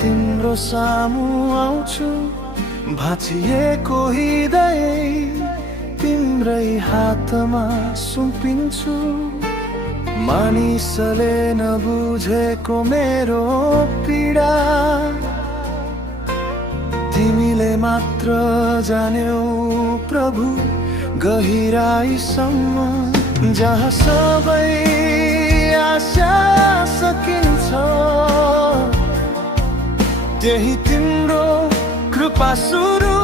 तिम्रो सामु आउँछु, भाँचिएको हृदय तिम्रै हातमा सुम्पिन्छु। मानिसले नबुझेको मेरो पीडा तिमीले मात्र जान्यौ प्रभु, गहिराईसम्म जहाँ सबै आशा सकिन्छ, त्यही तिम्रो कृपा सुरु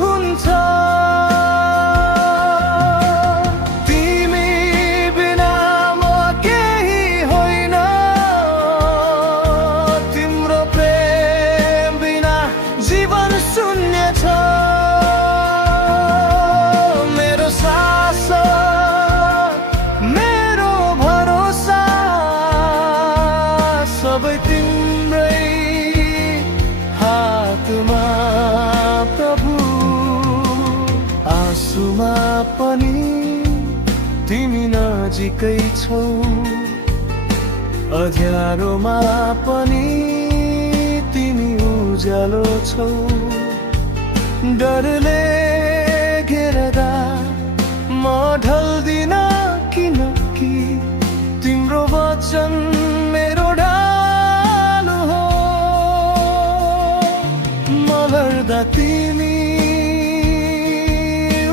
हुन्छ। तिमी बिना म केही होइन, तिम्रो प्रेम बिना जीवन शून्य छ। मेरो सास मेरो भरोसा सबै तिम्रै हातमा प्रभु। आँसुमा पनि तिमी नजिकै छौ, अँध्यारोमा पनि तिमी उज्यालो छौ। डरले घेर्दा म ढल्दिन, किनकि तिम्रो वचन मेरो ढाल हो। म लड्दा तिमी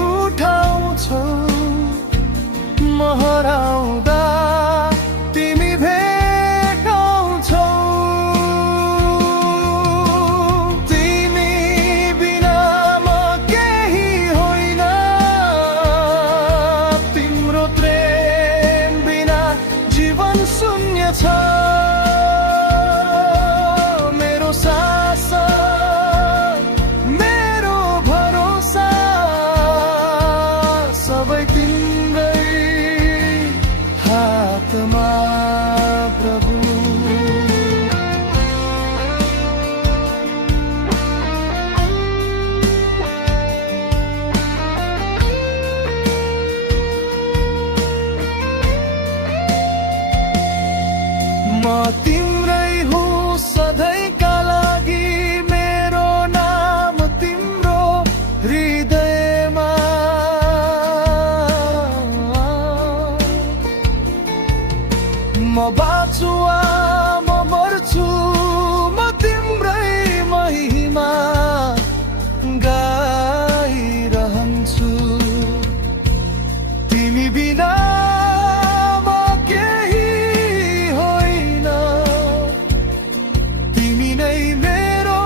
उठाउँछौ, म हराउँदा तिमी भेटाउँछौ। तिमी बिना म केही होइन, तिम्रो प्रेम बिना जीवन शून्य छ। मेरो सास मेरो भरोसा सबै तिम्रै हातमा प्रभु। म तिम्रै हुँ सधैँका लागि, मेरो नाम तिम्रो हृदयमा। म बाँच्छु वा म मर्छु, म तिम्रै महिमा गाइरहन्छु। तिमी बिना म केही होइन, तिमी नै मेरो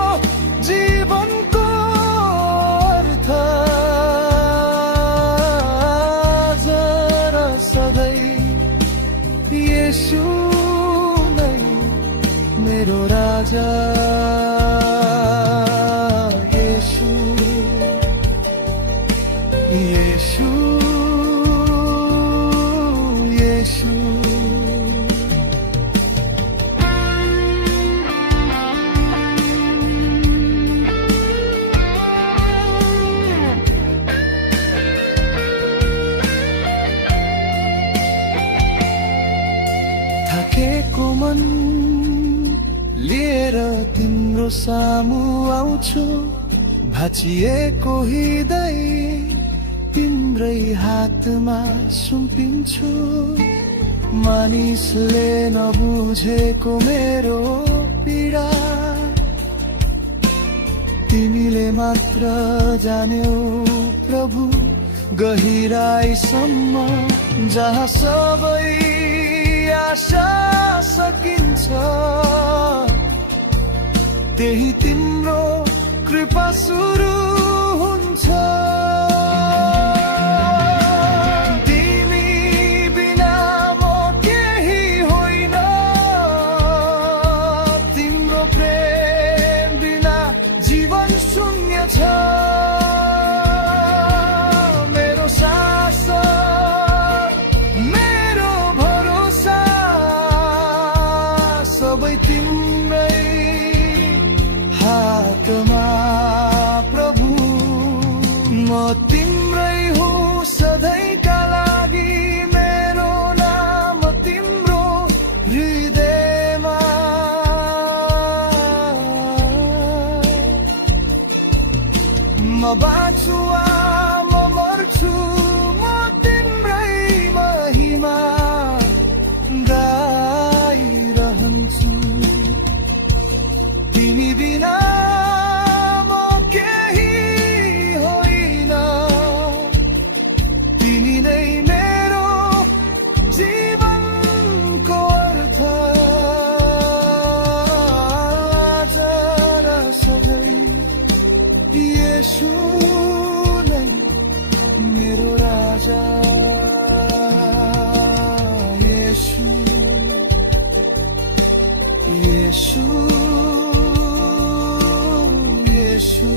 जीवनको अर्थ। जरा सधैँ येशू नै मेरो राजा। येशू येशू येशू। थाकेको मन लिएर तिम्रो सामु आउँछु, भाँचिएको हृदय तिम्रै हातमा सुम्पिन्छु। मानिसले नबुझेको मेरो पीडा तिमीले मात्र जान्यौ प्रभु, गहिराईसम्म जहाँ सबै आशा सकिन्छ, त्यही तिम्रो कृपा सुरु हुन्छ। तिमी बिना म केही होइन, तिम्रो प्रेम बिना जीवन शून्य छ। मेरो सास मेरो भरोसा सबै तिम्रै हातमा प्रभु। म तिम्रै हुँ सधैँका लागि, मेरो नाम तिम्रो हृदयमा। बाँच्छु वा म मर्छु म तिम्रै महिमा गाइरहन्छु। तिमी बिना म केही होइन, तिमी नै मेरो जीवनको अर्थ। आज र सधैँ येशू नै मेरो राजा। येशू, येशू, येशू।